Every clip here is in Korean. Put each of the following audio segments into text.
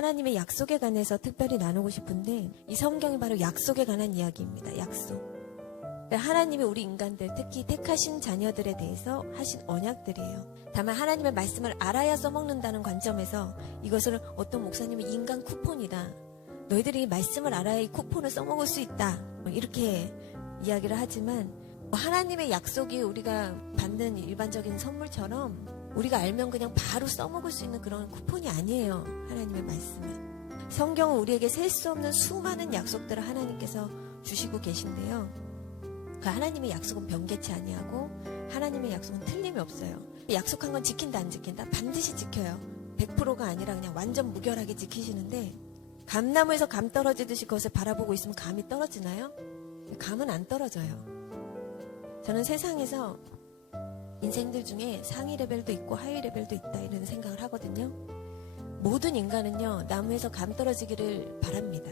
하나님의 약속에 관해서 특별히 나누고 싶은데 이 성경이 바로 약속에 관한 이야기입니다. 약속. 그러니까 하나님이 우리 인간들 특히 택하신 자녀들에 대해서 하신 언약들이에요. 다만 하나님의 말씀을 알아야 써먹는다는 관점에서 이것을 어떤 목사님이 인간 쿠폰이다. 너희들이 말씀을 알아야 이 쿠폰을 써먹을 수 있다. 뭐 이렇게 이야기를 하지만 하나님의 약속이 우리가 받는 일반적인 선물처럼 우리가 알면 그냥 바로 써먹을 수 있는 그런 쿠폰이 아니에요. 하나님의 말씀은. 성경은 우리에게 셀 수 없는 수많은 약속들을 하나님께서 주시고 계신데요. 그 하나님의 약속은 변개치 아니하고 하나님의 약속은 틀림이 없어요. 약속한 건 지킨다 안 지킨다 반드시 지켜요. 100%가 아니라 그냥 완전 무결하게 지키시는데 감나무에서 감 떨어지듯이 그것을 바라보고 있으면 감이 떨어지나요? 감은 안 떨어져요. 저는 세상에서 인생들 중에 상위 레벨도 있고 하위 레벨도 있다 이런 생각을 하거든요. 모든 인간은요 나무에서 감 떨어지기를 바랍니다.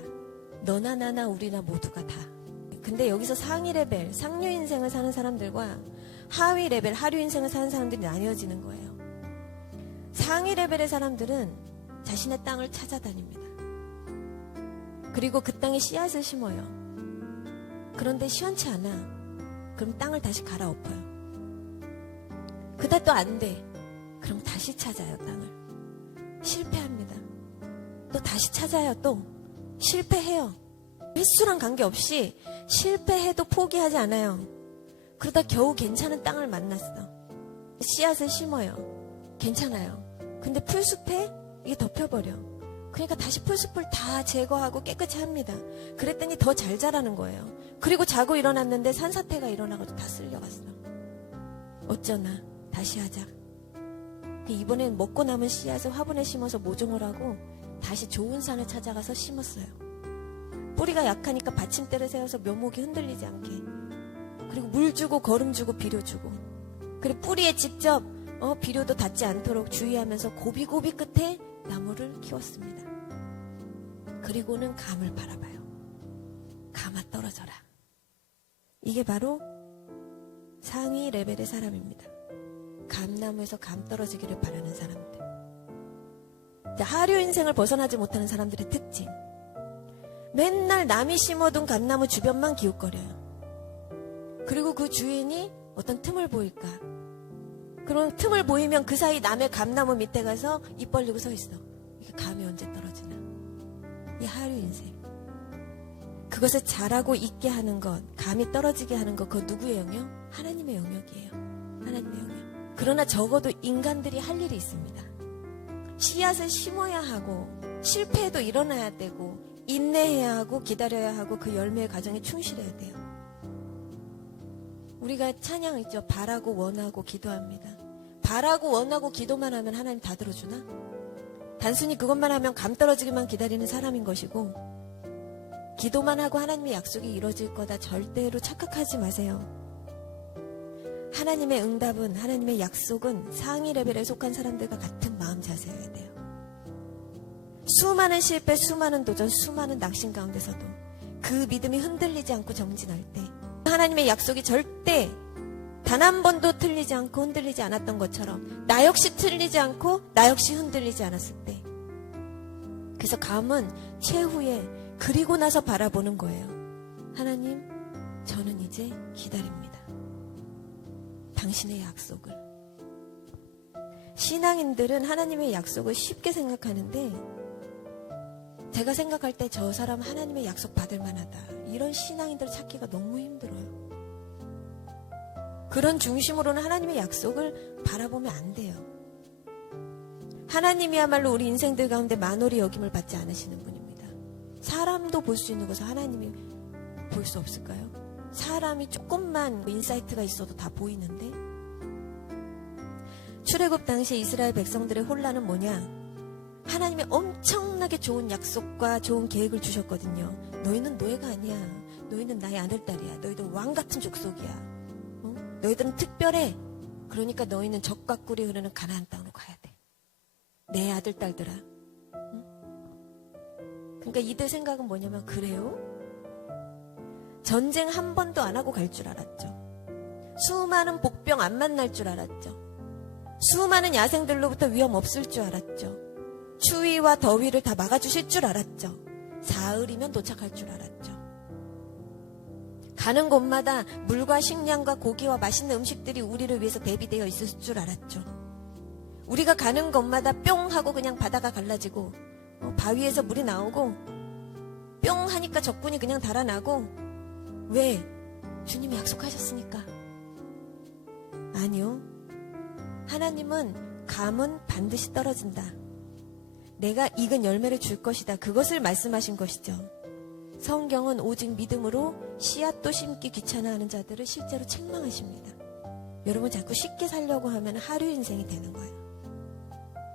너나 나나 우리나 모두가 다. 근데 여기서 상위 레벨 상류 인생을 사는 사람들과 하위 레벨 하류 인생을 사는 사람들이 나뉘어지는 거예요. 상위 레벨의 사람들은 자신의 땅을 찾아다닙니다. 그리고 그 땅에 씨앗을 심어요. 그런데 시원치 않아. 그럼 땅을 다시 갈아엎어요. 그다 또 안 돼. 그럼 다시 찾아요, 땅을. 실패합니다. 또 다시 찾아요, 또. 실패해요. 횟수랑 관계없이 실패해도 포기하지 않아요. 그러다 겨우 괜찮은 땅을 만났어. 씨앗을 심어요. 괜찮아요. 근데 풀숲에 이게 덮여버려. 그러니까 다시 풀숲을 다 제거하고 깨끗이 합니다. 그랬더니 더 잘 자라는 거예요. 그리고 자고 일어났는데 산사태가 일어나가지고 다 쓸려갔어. 어쩌나 다시 하자. 이번엔 먹고 남은 씨앗을 화분에 심어서 모종을 하고 다시 좋은 산을 찾아가서 심었어요. 뿌리가 약하니까 받침대를 세워서 묘목이 흔들리지 않게. 그리고 물 주고 거름 주고 비료 주고. 그리고 뿌리에 직접 어, 비료도 닿지 않도록 주의하면서 고비고비 끝에 나무를 키웠습니다. 그리고는 감을 바라봐요. 감아 떨어져라. 이게 바로 상위 레벨의 사람입니다. 감나무에서 감 떨어지기를 바라는 사람들. 자, 하류 인생을 벗어나지 못하는 사람들의 특징. 맨날 남이 심어둔 감나무 주변만 기웃거려요. 그리고 그 주인이 어떤 틈을 보일까? 그런 틈을 보이면 그 사이 남의 감나무 밑에 가서 입 벌리고 서 있어. 이게 감이 언제 떨어지나? 이 하류 인생. 그것을 잘하고 있게 하는 것, 감이 떨어지게 하는 것, 그거 누구의 영역? 하나님의 영역이에요. 하나님의 영역. 그러나 적어도 인간들이 할 일이 있습니다. 씨앗을 심어야 하고, 실패해도 일어나야 되고, 인내해야 하고, 기다려야 하고, 그 열매의 과정에 충실해야 돼요. 우리가 찬양 있죠. 바라고 원하고 기도합니다. 바라고 원하고 기도만 하면 하나님 다 들어주나? 단순히 그것만 하면 감 떨어지기만 기다리는 사람인 것이고, 기도만 하고 하나님의 약속이 이루어질 거다 절대로 착각하지 마세요. 하나님의 응답은, 하나님의 약속은 상위 레벨에 속한 사람들과 같은 마음 자세여야 돼요. 수많은 실패, 수많은 도전, 수많은 낙심 가운데서도 그 믿음이 흔들리지 않고 정진할 때, 하나님의 약속이 절대 단 한 번도 틀리지 않고 흔들리지 않았던 것처럼 나 역시 틀리지 않고 나 역시 흔들리지 않았을 때 그래서 감은 최후에 그리고 나서 바라보는 거예요. 하나님, 저는 이제 기다립니다. 당신의 약속을. 신앙인들은 하나님의 약속을 쉽게 생각하는데 제가 생각할 때 저 사람 하나님의 약속 받을 만하다. 이런 신앙인들 찾기가 너무 힘들어요. 그런 중심으로는 하나님의 약속을 바라보면 안 돼요. 하나님이야말로 우리 인생들 가운데 만월의 여김을 받지 않으시는 분입니다. 사람도 볼 수 있는 것을 하나님이 볼 수 없을까요? 사람이 조금만 인사이트가 있어도 다 보이는데 출애굽 당시 이스라엘 백성들의 혼란은 뭐냐? 하나님이 엄청나게 좋은 약속과 좋은 계획을 주셨거든요. 너희는 노예가 아니야. 너희는 나의 아들딸이야. 너희들 왕 같은 족속이야. 어? 너희들은 특별해. 그러니까 너희는 적과 꿀이 흐르는 가나안 땅으로 가야 돼. 내 아들딸들아. 응? 그러니까 이들 생각은 뭐냐면 그래요? 전쟁 한 번도 안 하고 갈 줄 알았죠. 수많은 복병 안 만날 줄 알았죠. 수많은 야생들로부터 위험 없을 줄 알았죠. 추위와 더위를 다 막아주실 줄 알았죠. 사흘이면 도착할 줄 알았죠. 가는 곳마다 물과 식량과 고기와 맛있는 음식들이 우리를 위해서 대비되어 있을 줄 알았죠. 우리가 가는 곳마다 뿅 하고 그냥 바다가 갈라지고 어, 바위에서 물이 나오고 뿅 하니까 적군이 그냥 달아나고 왜? 주님이 약속하셨으니까. 아니요. 하나님은 감은 반드시 떨어진다. 내가 익은 열매를 줄 것이다. 그것을 말씀하신 것이죠. 성경은 오직 믿음으로 씨앗도 심기 귀찮아하는 자들을 실제로 책망하십니다. 여러분 자꾸 쉽게 살려고 하면 하루 인생이 되는 거예요.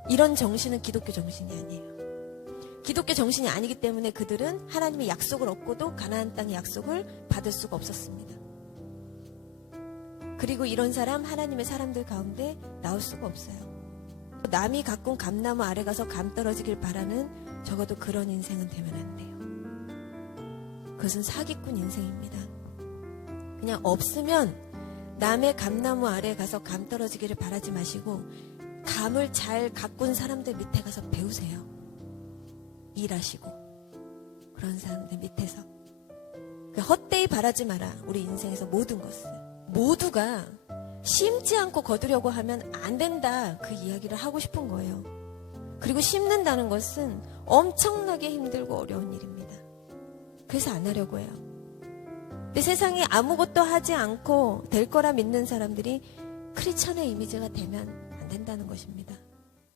이런 정신은 기독교 정신이 아니에요. 기독교 정신이 아니기 때문에 그들은 하나님의 약속을 얻고도 가나안 땅의 약속을 받을 수가 없었습니다. 그리고 이런 사람 하나님의 사람들 가운데 나올 수가 없어요. 남이 가꾼 감나무 아래 가서 감 떨어지길 바라는 적어도 그런 인생은 되면 안 돼요. 그것은 사기꾼 인생입니다. 그냥 없으면 남의 감나무 아래 가서 감 떨어지기를 바라지 마시고 감을 잘 가꾼 사람들 밑에 가서 배우세요. 일하시고 그런 사람들 밑에서 그 헛되이 바라지 마라. 우리 인생에서 모든 것을 모두가 심지 않고 거두려고 하면 안 된다. 그 이야기를 하고 싶은 거예요. 그리고 심는다는 것은 엄청나게 힘들고 어려운 일입니다. 그래서 안 하려고 해요. 근데 세상에 아무것도 하지 않고 될 거라 믿는 사람들이 크리스천의 이미지가 되면 안 된다는 것입니다.